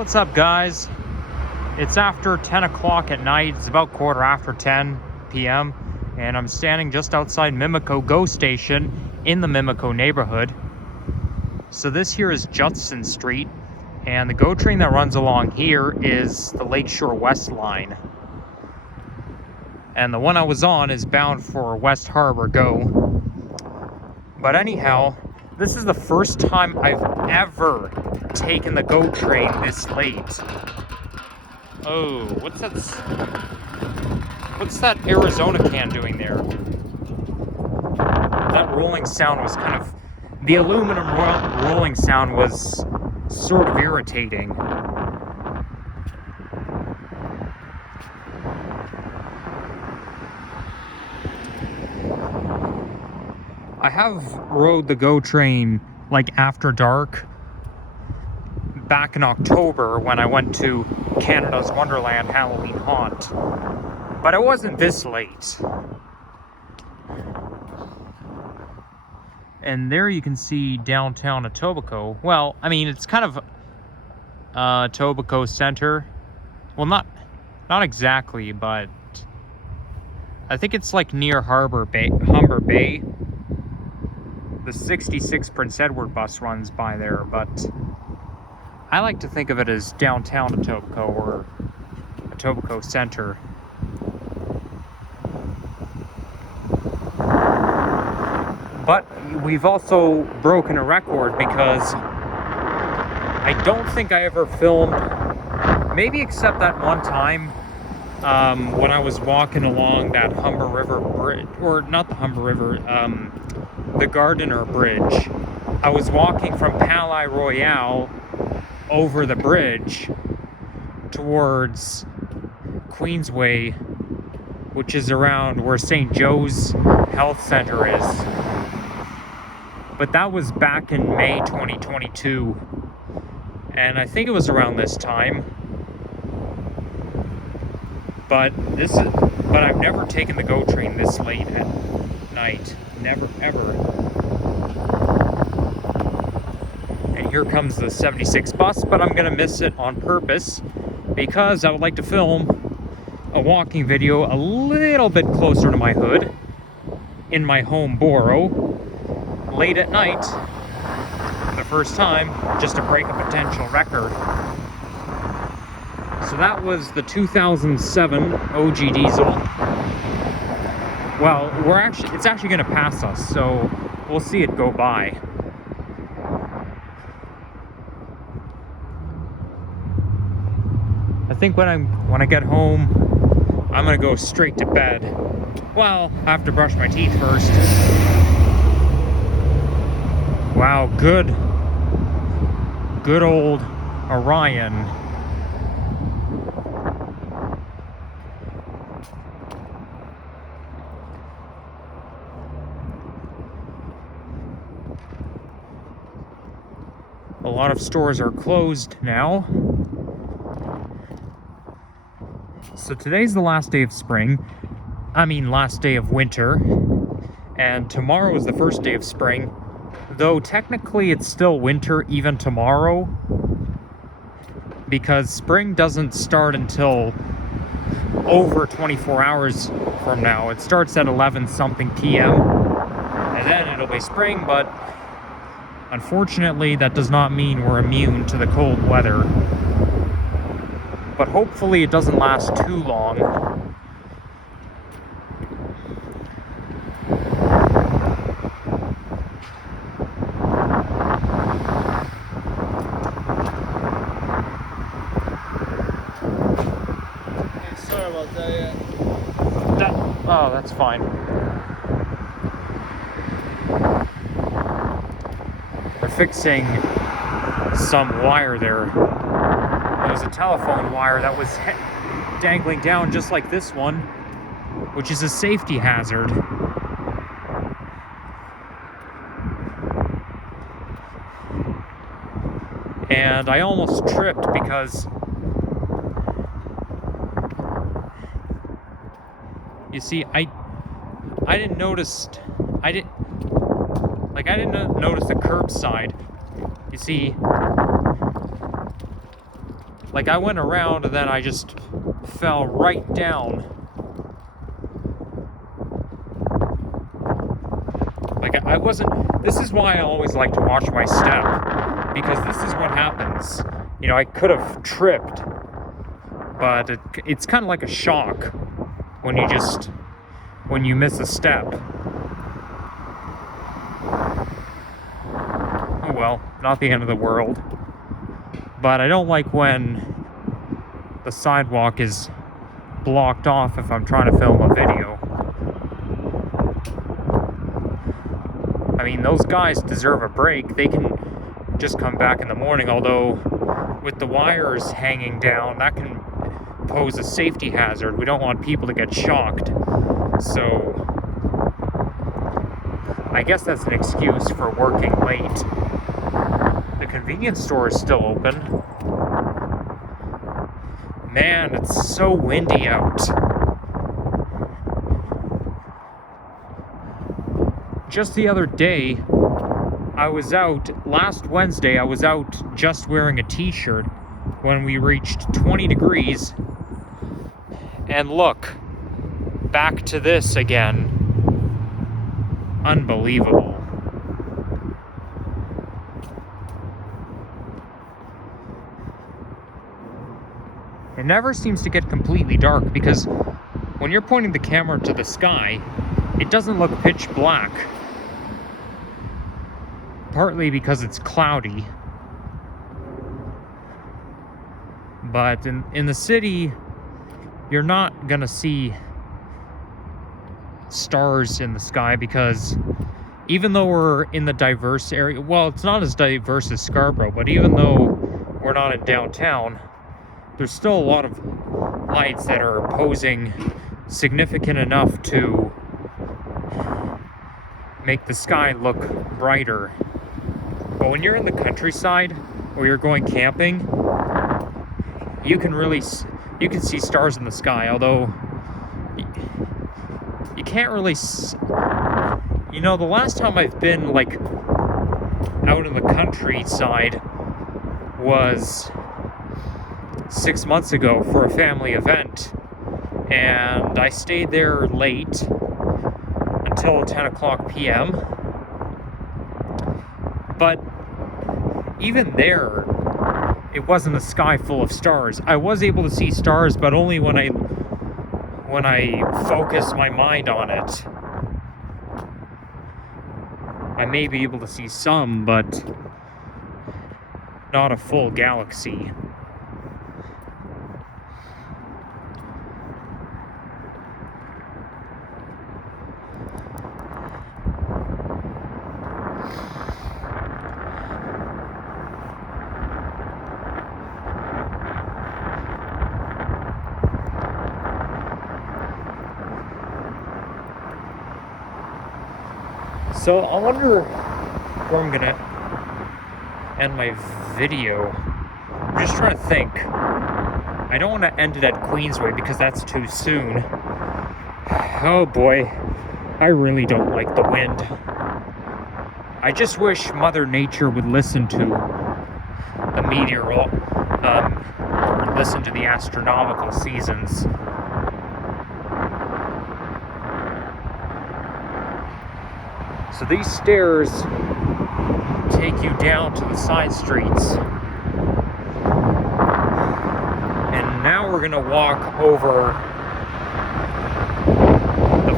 What's up, guys? It's after 10 o'clock at night. It's about quarter after 10 p.m. and I'm standing just outside Mimico GO station in the Mimico neighborhood. So this here is Judson Street, and the GO train that runs along here is the Lakeshore West line. And the one I was on is bound for West Harbor GO. But anyhow, this is the first time I've ever taken the GO train this late. Oh, what's that Arizona can doing there? That rolling sound was kind of... The aluminum rolling sound was sort of irritating. I have rode the GO train like after dark back in October when I went to Canada's Wonderland Halloween Haunt, but it wasn't this late. And there you can see downtown Etobicoke. Well, I mean, it's kind of Etobicoke Center. Well, not exactly, but I think it's like near Humber Bay. The 66 Prince Edward bus runs by there, but I like to think of it as downtown Etobicoke or Etobicoke Center. But we've also broken a record because I don't think I ever filmed, maybe except that one time when I was walking along that Humber River Bridge, or not the Humber River, the Gardiner Bridge. I was walking from Palais Royale over the bridge towards Queensway, which is around where St. Joe's Health Center is. But that was back in May 2022, and I think it was around this time. But I've never taken the GO train this late at night. Never, ever. And here comes the 76 bus, but I'm gonna miss it on purpose because I would like to film a walking video a little bit closer to my hood in my home borough late at night for the first time, just to break a potential record. So that was the 2007 OG diesel. Well, it's actually going to pass us, so we'll see it go by. I think when I get home, I'm going to go straight to bed. Well, I have to brush my teeth first. Wow, good old Orion. A lot of stores are closed now. So today's the last day of spring. I mean, last day of winter. And tomorrow is the first day of spring. Though technically it's still winter even tomorrow. Because spring doesn't start until over 24 hours from now. It starts at 11-something p.m. And then it'll be spring, but unfortunately, that does not mean we're immune to the cold weather. But hopefully it doesn't last too long. Hey, sorry about that. Oh, that's fine. Fixing some wire there. There was a telephone wire that was dangling down just like this one, which is a safety hazard. And I almost tripped because you see, I didn't notice the curbside. You see, Like, I went around and then I just fell right down. Like, I wasn't... This is why I always like to watch my step. Because this is what happens. You know, I could have tripped. But it's kind of like a shock when you miss a step. Oh well, not the end of the world. But I don't like when the sidewalk is blocked off if I'm trying to film a video. I mean, those guys deserve a break. They can just come back in the morning, although with the wires hanging down, that can pose a safety hazard. We don't want people to get shocked. So I guess that's an excuse for working late. The convenience store is still open. Man, it's so windy out. Just the other day, last Wednesday, I was out just wearing a t-shirt when we reached 20 degrees. And look, back to this again. Unbelievable. It never seems to get completely dark because when you're pointing the camera to the sky, it doesn't look pitch black. Partly because it's cloudy. But in the city, you're not gonna see stars in the sky because even though we're in the diverse area, well, it's not as diverse as Scarborough, but even though we're not in downtown, there's still a lot of lights that are posing significant enough to make the sky look brighter. But when you're in the countryside or you're going camping, you can see stars in the sky, although you can't really you know, the last time I've been like out in the countryside was 6 months ago for a family event, and I stayed there late until 10 o'clock p.m. But even there, it wasn't a sky full of stars. I was able to see stars, but only when I focused my mind on it. I may be able to see some, but not a full galaxy. So I wonder where I'm gonna end my video. I'm just trying to think. I don't want to end it at Queensway because that's too soon. Oh boy, I really don't like the wind. I just wish Mother Nature would listen to the or listen to the astronomical seasons. So these stairs take you down to the side streets. And now we're gonna walk over the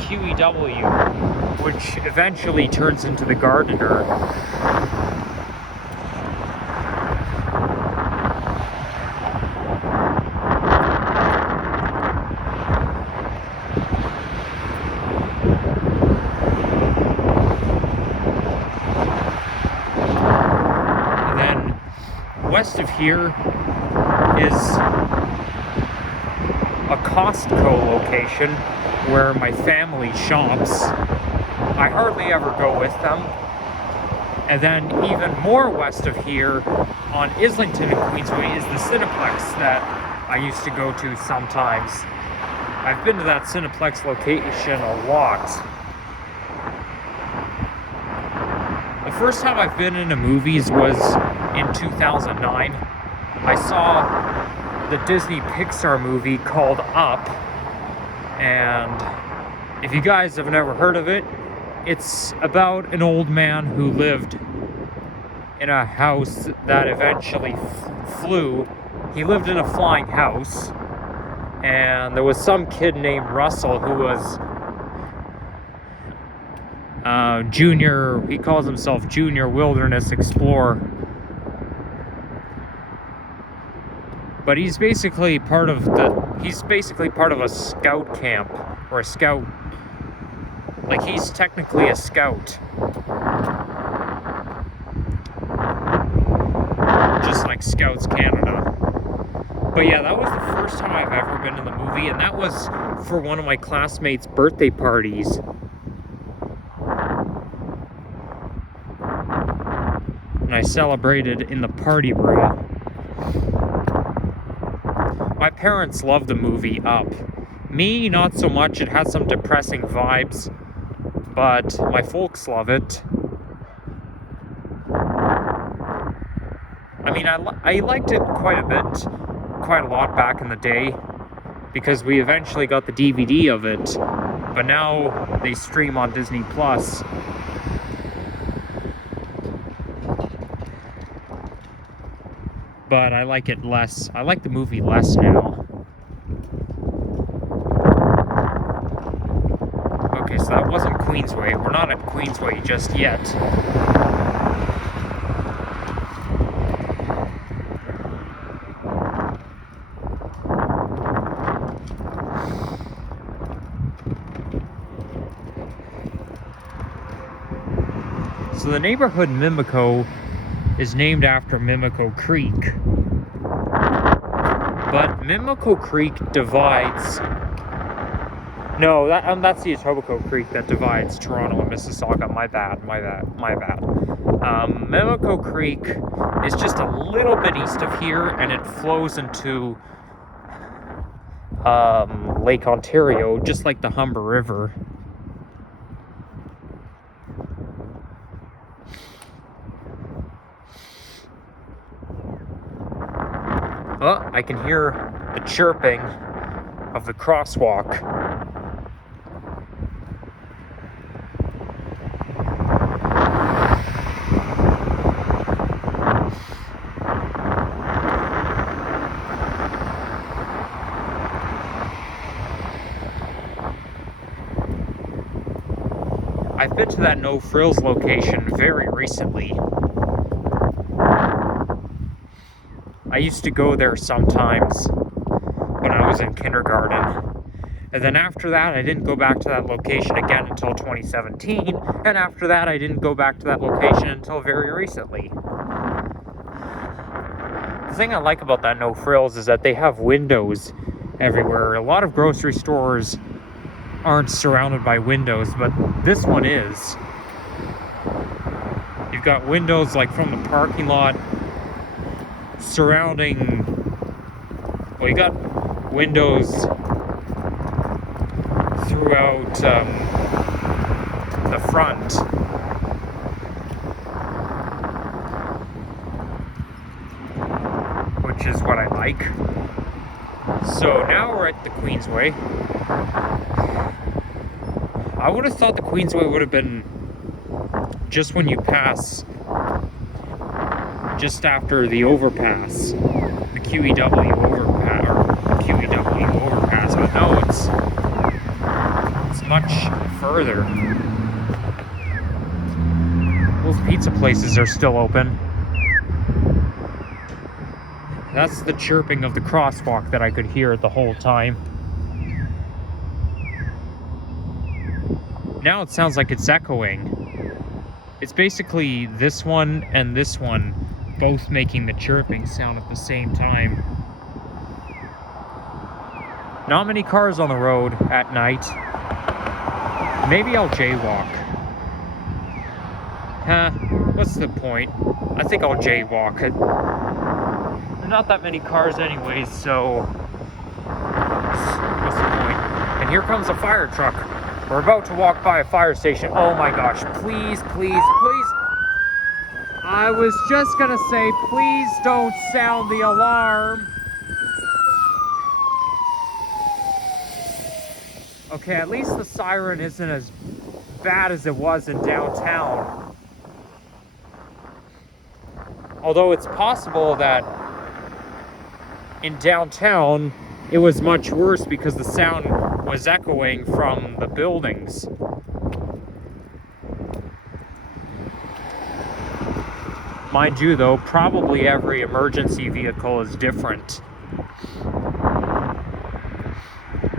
QEW, which eventually turns into the Gardener. West of here is a Costco location where my family shops. I hardly ever go with them. And then even more west of here on Islington and Queensway is the Cineplex that I used to go to sometimes. I've been to that Cineplex location a lot. The first time I've been into movies was in 2009. I saw the Disney Pixar movie called Up, and if you guys have never heard of it, it's about an old man who lived in a house that eventually flew. He lived in a flying house, and there was some kid named Russell who was junior, he calls himself Junior Wilderness Explorer. But he's basically part of a scout camp, or a scout. Like, he's technically a scout. Just like Scouts Canada. But yeah, that was the first time I've ever been in the movie, and that was for one of my classmates' birthday parties. And I celebrated in the party room. My parents love the movie Up. Me, not so much. It has some depressing vibes, but my folks love it. I mean, I liked it quite a lot back in the day, because we eventually got the DVD of it, but now they stream on Disney Plus. But I like it less. I like the movie less now. Okay, so that wasn't Queensway. We're not at Queensway just yet. So the neighborhood Mimico is named after Mimico Creek. But Mimico Creek divides... No, that's the Etobicoke Creek that divides Toronto and Mississauga. My bad. Mimico Creek is just a little bit east of here, and it flows into Lake Ontario, just like the Humber River. Oh, I can hear the chirping of the crosswalk. I've been to that No Frills location very recently. I used to go there sometimes when I was in kindergarten. And then after that, I didn't go back to that location again until 2017. And after that, I didn't go back to that location until very recently. The thing I like about that No Frills is that they have windows everywhere. A lot of grocery stores aren't surrounded by windows, but this one is. You've got windows like from the parking lot surrounding, well, you got windows throughout the front. Which is what I like. So now we're at the Queensway. I would have thought the Queensway would have been just when you pass, just after the overpass, the QEW overpass, but no, it's much further. Those pizza places are still open. That's the chirping of the crosswalk that I could hear the whole time. Now it sounds like it's echoing. It's basically this one and this one both making the chirping sound at the same time. Not many cars on the road at night. Maybe I'll jaywalk. What's the point? I think I'll jaywalk. There are not that many cars anyways, so what's the point? And here comes a fire truck. We're about to walk by a fire station. Oh my gosh, please, please, please. I was just gonna say, please don't sound the alarm. Okay, at least the siren isn't as bad as it was in downtown. Although it's possible that in downtown it was much worse because the sound was echoing from the buildings. Mind you, though, probably every emergency vehicle is different.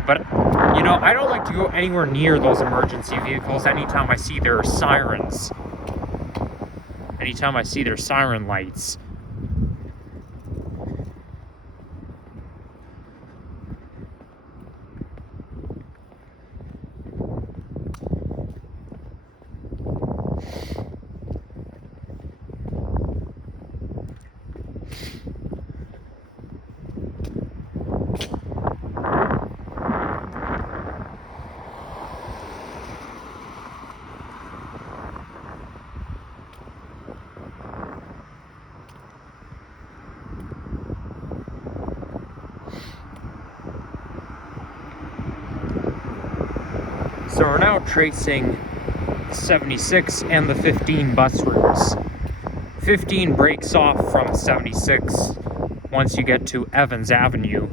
But, you know, I don't like to go anywhere near those emergency vehicles anytime I see their sirens. Anytime I see their siren lights. So we're now tracing 76 and the 15 bus routes. 15 breaks off from 76 once you get to Evans Avenue.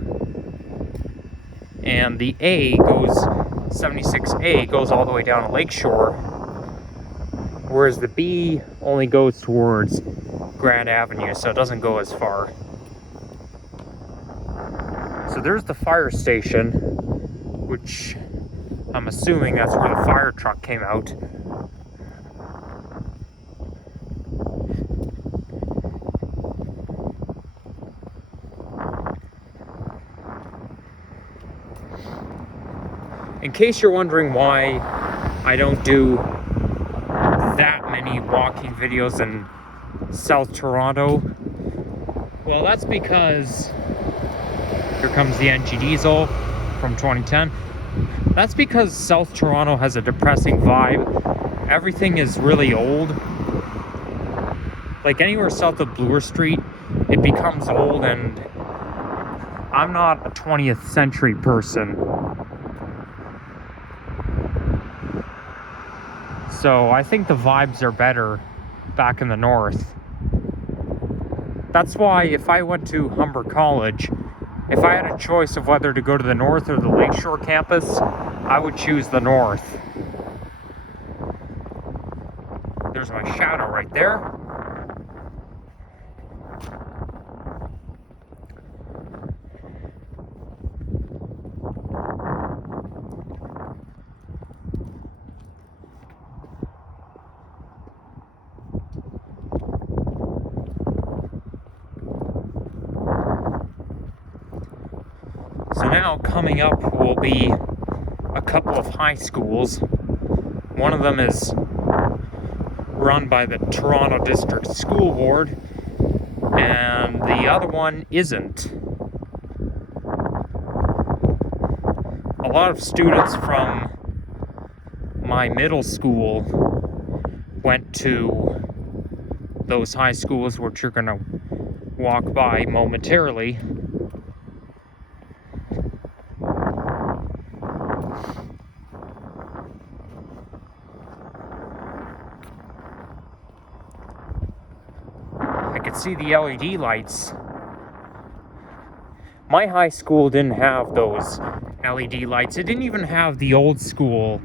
And the 76A goes all the way down to Lakeshore, whereas the B only goes towards Grand Avenue, so it doesn't go as far. So there's the fire station, which I'm assuming that's where the fire truck came out. In case you're wondering why I don't do that many walking videos in South Toronto, well, that's because here comes the NG Diesel from 2010. That's because South Toronto has a depressing vibe. Everything is really old. Like anywhere south of Bloor Street, it becomes old, and I'm not a 20th century person. So I think the vibes are better back in the north. That's why if I went to Humber College, if I had a choice of whether to go to the north or the Lakeshore campus, I would choose the north. There's my shadow right there. So now coming up will be a couple of high schools. One of them is run by the Toronto District School Board, and the other one isn't. A lot of students from my middle school went to those high schools, which you're going to walk by momentarily. See the LED lights. My high school didn't have those LED lights. It didn't even have the old school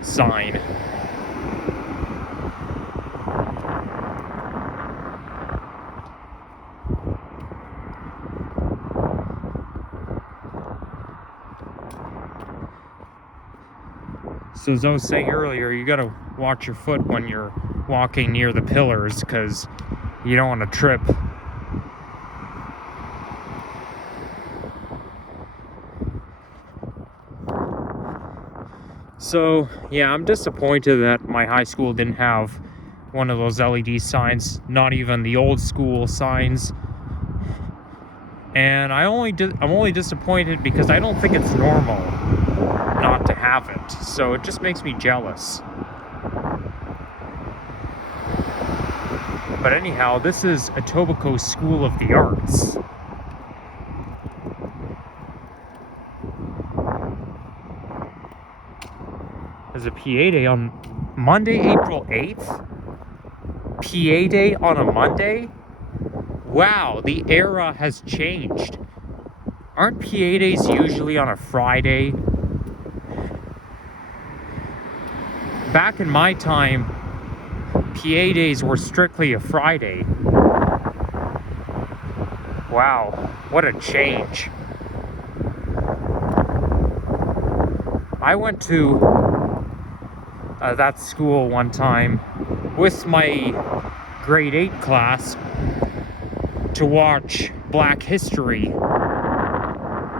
sign. So as I was saying earlier, you gotta watch your foot when you're walking near the pillars, because you don't want to trip. So yeah, I'm disappointed that my high school didn't have one of those LED signs, not even the old school signs. And I'm only disappointed because I don't think it's normal not to have it. So it just makes me jealous. But anyhow, this is Etobicoke School of the Arts. There's a PA day on Monday, April 8th? PA day on a Monday? Wow, the era has changed. Aren't PA days usually on a Friday? Back in my time, PA days were strictly a Friday. Wow, what a change. I went to that school one time with my grade 8 class to watch Black History.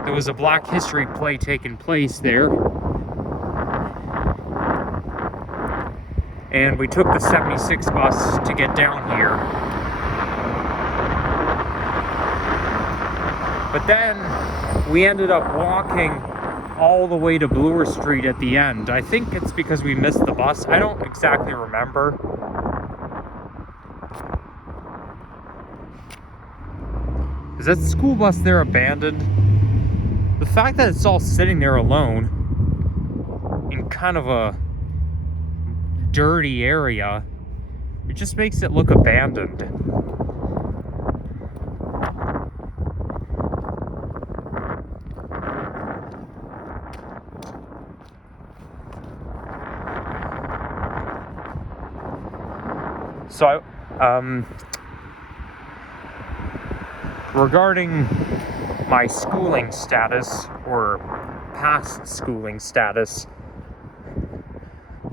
There was a Black History play taking place there. And we took the 76 bus to get down here. But then we ended up walking all the way to Bloor Street at the end. I think it's because we missed the bus. I don't exactly remember. Is that school bus there abandoned? The fact that it's all sitting there alone in kind of a dirty area, it just makes it look abandoned. So, regarding my schooling status, or past schooling status,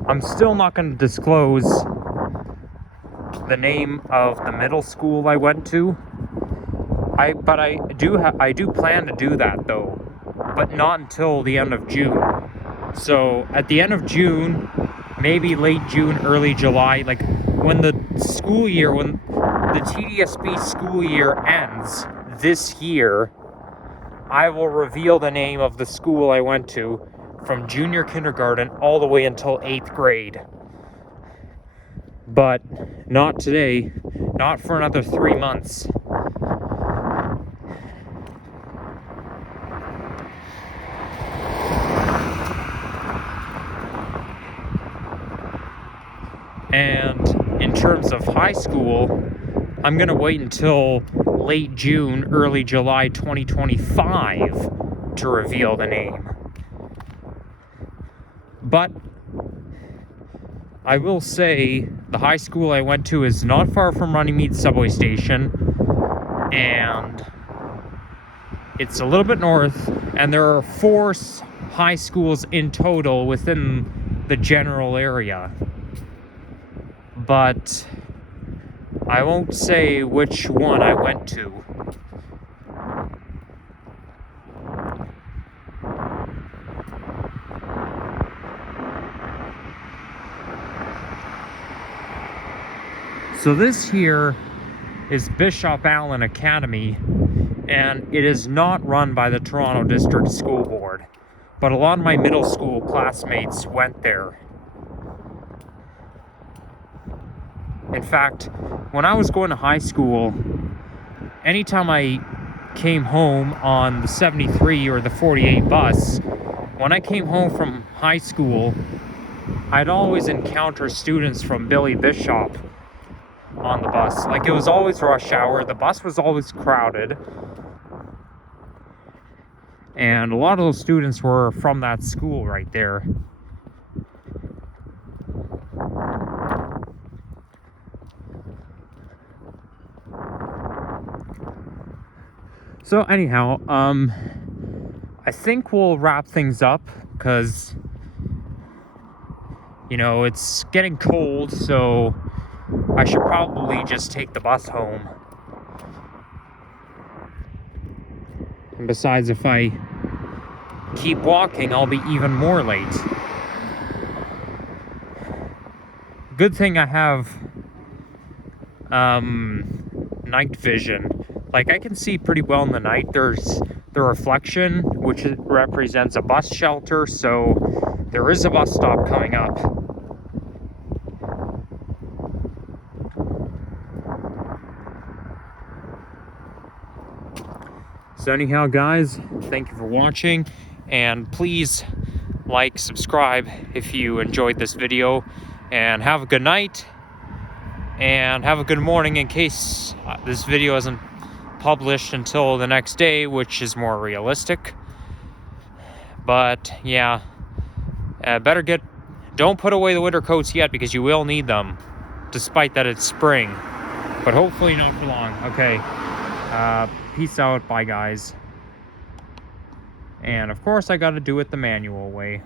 I'm still not going to disclose the name of the middle school I went to. But I do plan to do that though, but not until the end of June. So at the end of June, maybe late June, early July, like when the TDSB school year ends this year, I will reveal the name of the school I went to from junior kindergarten all the way until 8th grade. But not today, not for another 3 months. And in terms of high school, I'm going to wait until late June, early July 2025 to reveal the name. But I will say the high school I went to is not far from Runnymede subway station, and it's a little bit north, and there are 4 high schools in total within the general area. But I won't say which one I went to. So this here is Bishop Allen Academy, and it is not run by the Toronto District School Board, but a lot of my middle school classmates went there. In fact, when I was going to high school, anytime I came home on the 73 or the 48 bus, when I came home from high school, I'd always encounter students from Billy Bishop on the bus. Like, it was always rush hour, the bus was always crowded, and a lot of those students were from that school right there. So anyhow, I think we'll wrap things up, because, you know, it's getting cold, so I should probably just take the bus home. And besides, if I keep walking, I'll be even more late. Good thing I have night vision. Like, I can see pretty well in the night. There's the reflection, which represents a bus shelter, so there is a bus stop coming up. So anyhow, guys, thank you for watching, and please like, subscribe if you enjoyed this video, and have a good night, and have a good morning in case this video isn't published until the next day, which is more realistic. But yeah, don't put away the winter coats yet, because you will need them, despite that it's spring, but hopefully not for long. Okay, peace out, bye guys. And of course I gotta do it the manual way.